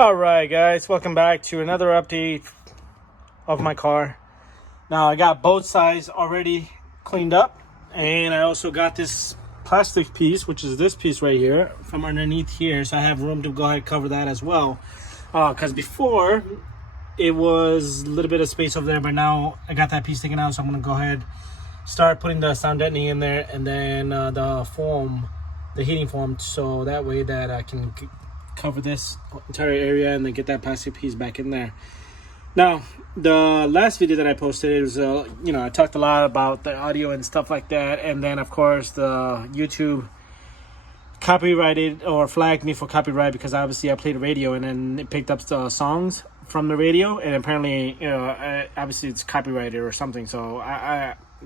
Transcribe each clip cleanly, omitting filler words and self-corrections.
Alright guys, welcome back to another update of my car. Now I got both sides already cleaned up, and I also got this plastic piece, which is this piece right here, from underneath here, so I have room to go ahead and cover that as well. Because before it was a little bit of space over there, but now I got that piece taken out, so I'm going to go ahead start putting the sound deadening in there, and then the heating foam, so that way that I can cover this entire area and then get that plastic piece back in there. Now, the last video that I posted, it was I talked a lot about the audio and stuff like that, and then of course the YouTube copyrighted or flagged me for copyright because obviously I played radio and then it picked up the songs from the radio, and apparently obviously it's copyrighted or something. So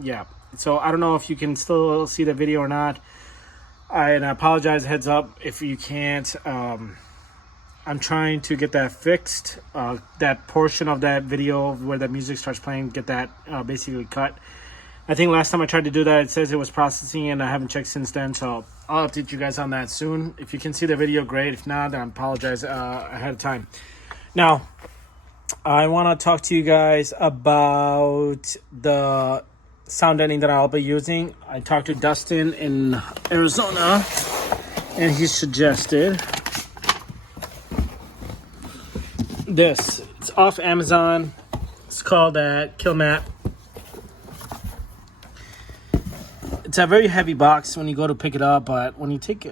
yeah, so I don't know if you can still see the video or not. I apologize, heads up if you can't. I'm trying to get that fixed. That portion of that video where the music starts playing, get that basically cut. I think last time I tried to do that, it says it was processing, and I haven't checked since then. So I'll update you guys on that soon. If you can see the video, great. If not, then I apologize ahead of time. Now, I want to talk to you guys about the sound deadening that I'll be using. I talked to Dustin in Arizona, and he suggested this. It's off Amazon. It's called Kill Mat. It's a very heavy box when you go to pick it up, but when you take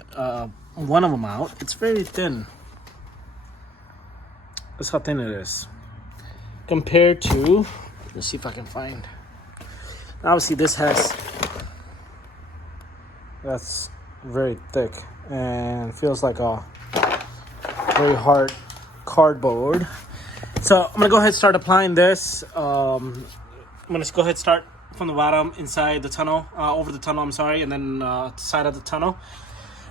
one of them out, it's very thin. That's how thin it is compared to, let's see if I can find. Obviously that's very thick and feels like a very hard cardboard. So I'm gonna go ahead and start applying this. I'm gonna go ahead and start from the bottom inside the tunnel, over the tunnel, I'm sorry, and then side of the tunnel.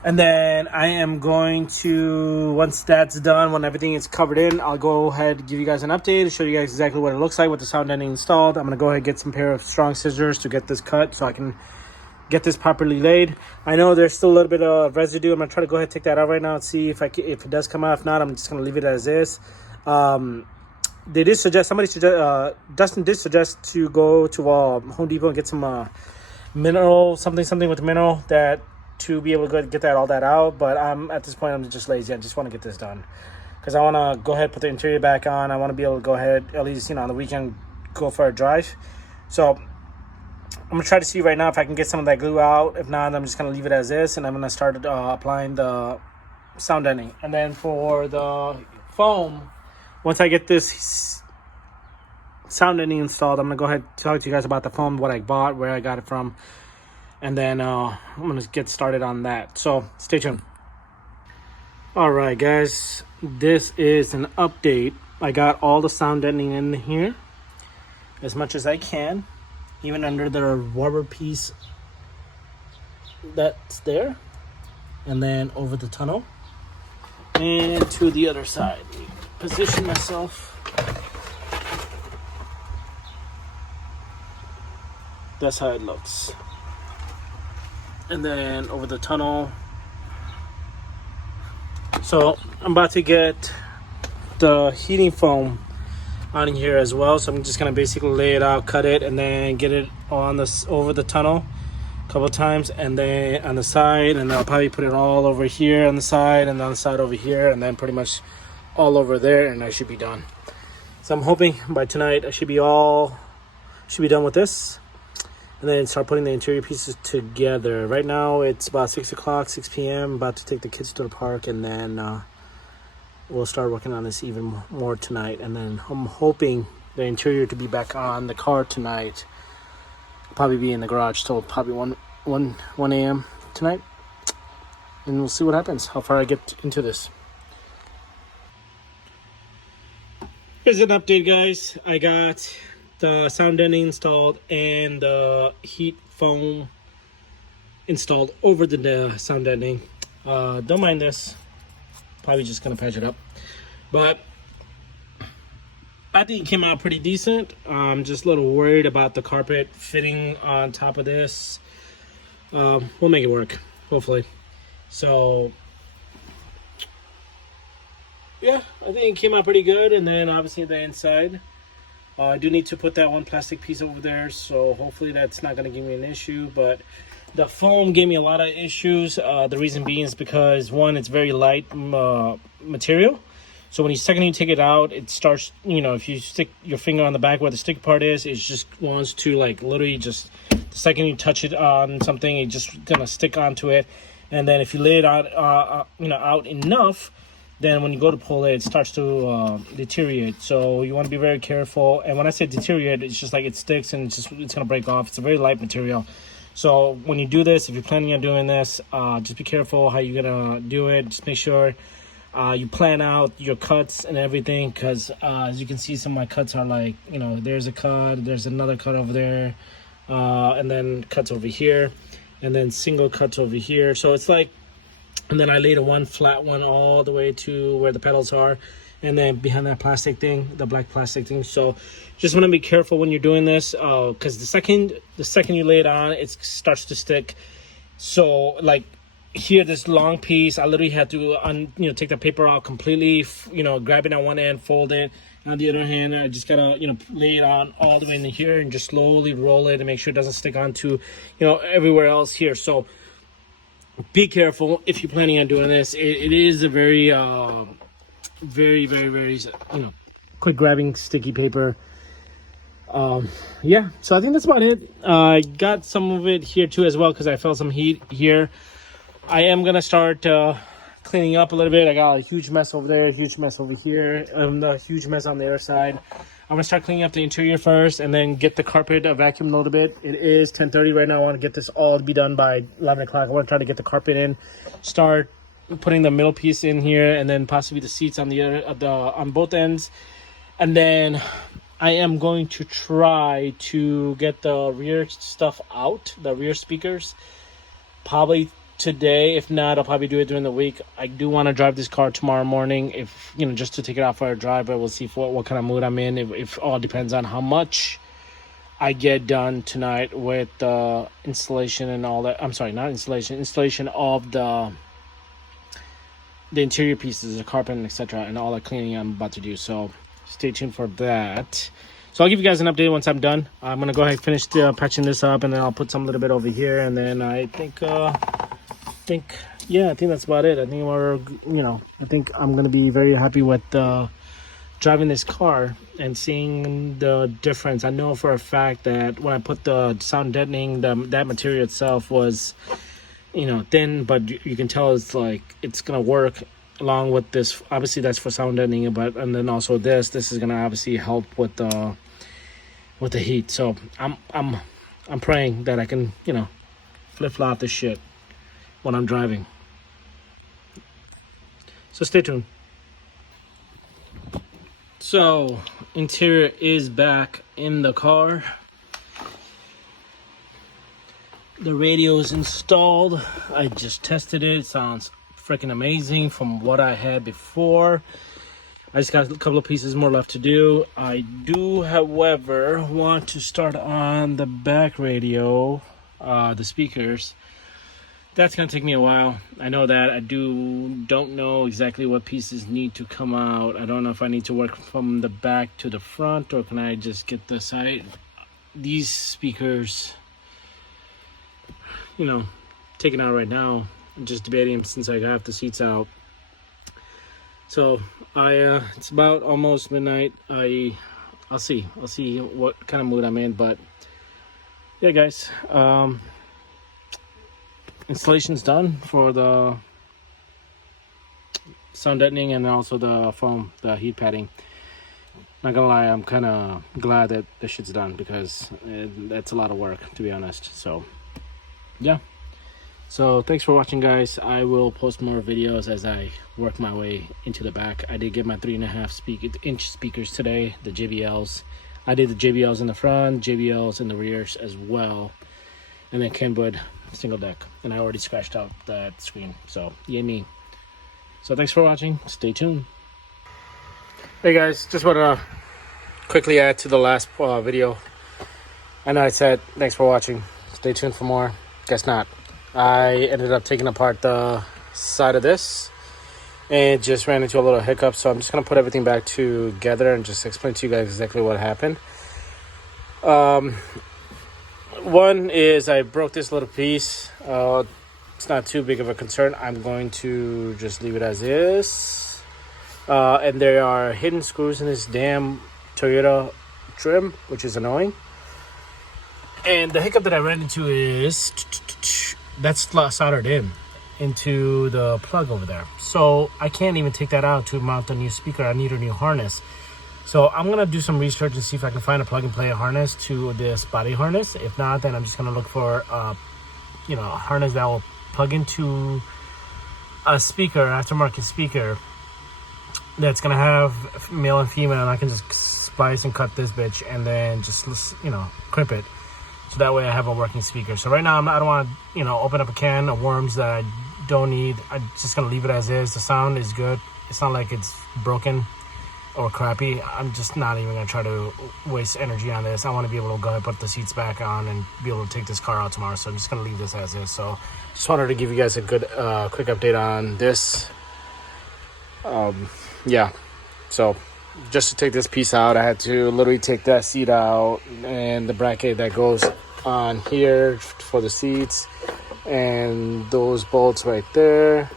And then I am going to, once that's done, when everything is covered in, I'll go ahead and give you guys an update and show you guys exactly what it looks like with the sound deadening installed. I'm going to go ahead and get some pair of strong scissors to get this cut so I can get this properly laid. I know there's still a little bit of residue. I'm going to try to go ahead and take that out right now and see if it does come out. If not, I'm just going to leave it as is. They did suggest, Dustin did suggest to go to Home Depot and get some mineral, something with mineral that to be able to get all that out. But at this point, I'm just lazy. I just want to get this done because I want to go ahead and put the interior back on. I want to be able to go ahead, at least on the weekend, go for a drive. So I'm gonna try to see right now if I can get some of that glue out. If not, I'm just gonna leave it as is, and I'm gonna start applying the sound deadening. And then for the foam, once I get this sound deadening installed, I'm gonna go ahead and talk to you guys about the foam, what I bought, where I got it from, and then I'm gonna get started on that. So stay tuned. All right, guys, this is an update. I got all the sound deadening in here as much as I can, even under the rubber piece that's there, and then over the tunnel and to the other side. Position myself. That's how it looks. And then over the tunnel. So I'm about to get the heating foam on here as well. So I'm just gonna basically lay it out, cut it, and then get it on this over the tunnel a couple of times, and then on the side, and I'll probably put it all over here on the side, and on the side over here, and then pretty much all over there, and I should be done. So I'm hoping by tonight I should be done with this, and then start putting the interior pieces together. Right now it's about 6 p.m. About to take the kids to the park, and then we'll start working on this even more tonight. And then I'm hoping the interior to be back on the car tonight. I'll probably be in the garage till probably 1 a.m. tonight, and we'll see what happens, how far I get into this. Here's an update, guys. I got the sound deadening installed and the heat foam installed over the sound deadening. Don't mind this. Probably just gonna patch it up, but I think it came out pretty decent. I'm just a little worried about the carpet fitting on top of this. We'll make it work, hopefully. So yeah, I think it came out pretty good. And then obviously the inside, I do need to put that one plastic piece over there, so hopefully that's not going to give me an issue. But the foam gave me a lot of issues. The reason being is because, one, it's very light material. So when you take it out, it starts, if you stick your finger on the back where the sticky part is, it just wants to, like, literally just, the second you touch it on something, it's just going to stick onto it. And then if you lay it out, out enough, then when you go to pull it, it starts to deteriorate. So you want to be very careful. And when I say deteriorate, it's just like it sticks and it's going to break off. It's a very light material. So when you do this, if you're planning on doing this, just be careful how you're going to do it. Just make sure you plan out your cuts and everything, because as you can see, some of my cuts are like, there's a cut, there's another cut over there, and then cuts over here, and then single cuts over here. So it's like, and then I laid a one flat one all the way to where the pedals are, and then behind that plastic thing, the black plastic thing. So just want to be careful when you're doing this, because the second you lay it on, it starts to stick. So like here, this long piece, I literally had to take the paper out completely, grab it on one end, fold it. On the other hand, I just gotta lay it on all the way in here and just slowly roll it and make sure it doesn't stick onto everywhere else here. So be careful if you're planning on doing this. It is a very very, very, very quick grabbing sticky paper. Yeah, so I think that's about it. I got some of it here too as well, because I felt some heat here. I am gonna start cleaning up a little bit. I got a huge mess over there, a huge mess over here, a huge mess on the other side. I'm gonna start cleaning up the interior first, and then get the carpet vacuumed a little bit. It is 10:30 right now. I want to get this all to be done by 11 o'clock. I want to try to get the carpet in, start putting the middle piece in here, and then possibly the seats on on both ends. And then I am going to try to get the rear stuff out, the rear speakers, probably today. If not, I'll probably do it during the week. I do want to drive this car tomorrow morning, if just to take it out for a drive. But we'll see what kind of mood I'm in. If all depends on how much I get done tonight with the installation and all that. I'm sorry, not installation of the interior pieces, the carpet, and etc., and all the cleaning I'm about to do. So stay tuned for that. So I'll give you guys an update once I'm done. I'm gonna go ahead and finish patching this up, and then I'll put some little bit over here, and then I think that's about it. I think I think I'm gonna be very happy with driving this car and seeing the difference. I know for a fact that when I put the sound deadening, that material itself was thin, but you can tell it's like it's gonna work along with this. Obviously that's for sound deadening, and then also this is gonna obviously help with the heat. So I'm praying that I can flip-flop this shit when I'm driving. So stay tuned. So interior is back in the car. The radio is installed. I just tested it. It sounds freaking amazing from what I had before. I just got a couple of pieces more left to do. I do, however, want to start on the back radio, the speakers. That's gonna take me a while. I know that. I don't know exactly what pieces need to come out. I don't know if I need to work from the back to the front, or can I just get the side. These speakers, taken out right now. I'm just debating since I got the seats out. So it's about almost midnight. I'll see what kind of mood I'm in. But yeah, guys, installation's done for the sound deadening and also the foam, the heat padding. Not gonna lie, I'm kind of glad that this shit's done, because that's a lot of work, to be honest. So yeah, so thanks for watching, guys. I will post more videos as I work my way into the back. I did get my 3.5-inch speakers today, the JBLs. I did the JBLs in the front, JBLs in the rears as well, and then Kenwood single deck, and I already scratched out that screen. So yay me. So thanks for watching. Stay tuned. Hey guys, just want to quickly add to the last video. I know I said thanks for watching, stay tuned for more. Guess not. I ended up taking apart the side of this, and just ran into a little hiccup. So I'm just gonna put everything back together and just explain to you guys exactly what happened. One is I broke this little piece. It's not too big of a concern. I'm going to just leave it as is. And there are hidden screws in this damn Toyota trim, which is annoying. And the hiccup that I ran into is that's soldered into the plug over there. So I can't even take that out to mount a new speaker. I need a new harness. So I'm going to do some research and see if I can find a plug and play harness to this body harness. If not, then I'm just going to look for a harness that will plug into a speaker, aftermarket speaker, that's going to have male and female, and I can just splice and cut this bitch and then just, crimp it. So that way I have a working speaker. So right now I don't want to, open up a can of worms that I don't need. I'm just going to leave it as is. The sound is good. It's not like it's broken or crappy. I'm just not even going to try to waste energy on this. I want to be able to go ahead and put the seats back on and be able to take this car out tomorrow. So I'm just going to leave this as is. So just wanted to give you guys a good quick update on this. Yeah. So just to take this piece out, I had to literally take that seat out and the bracket that goes on here for the seats and those bolts right there.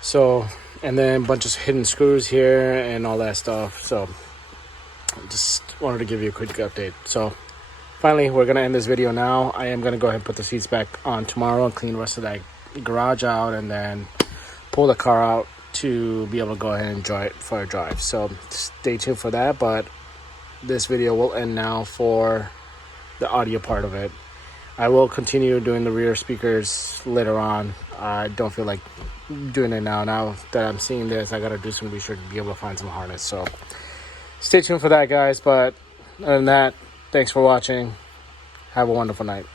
So, and then a bunch of hidden screws here and all that stuff. So just wanted to give you a quick update. So finally, we're going to end this video now. I am going to go ahead and put the seats back on tomorrow and clean the rest of that garage out and then pull the car out to be able to go ahead and enjoy it for a drive. So stay tuned for that, but this video will end now for the audio part of it. I will continue doing the rear speakers later on. I don't feel like doing it now. Now that I'm seeing this, I gotta do some research to be able to find some harness. So stay tuned for that, guys. But other than that, thanks for watching. Have a wonderful night.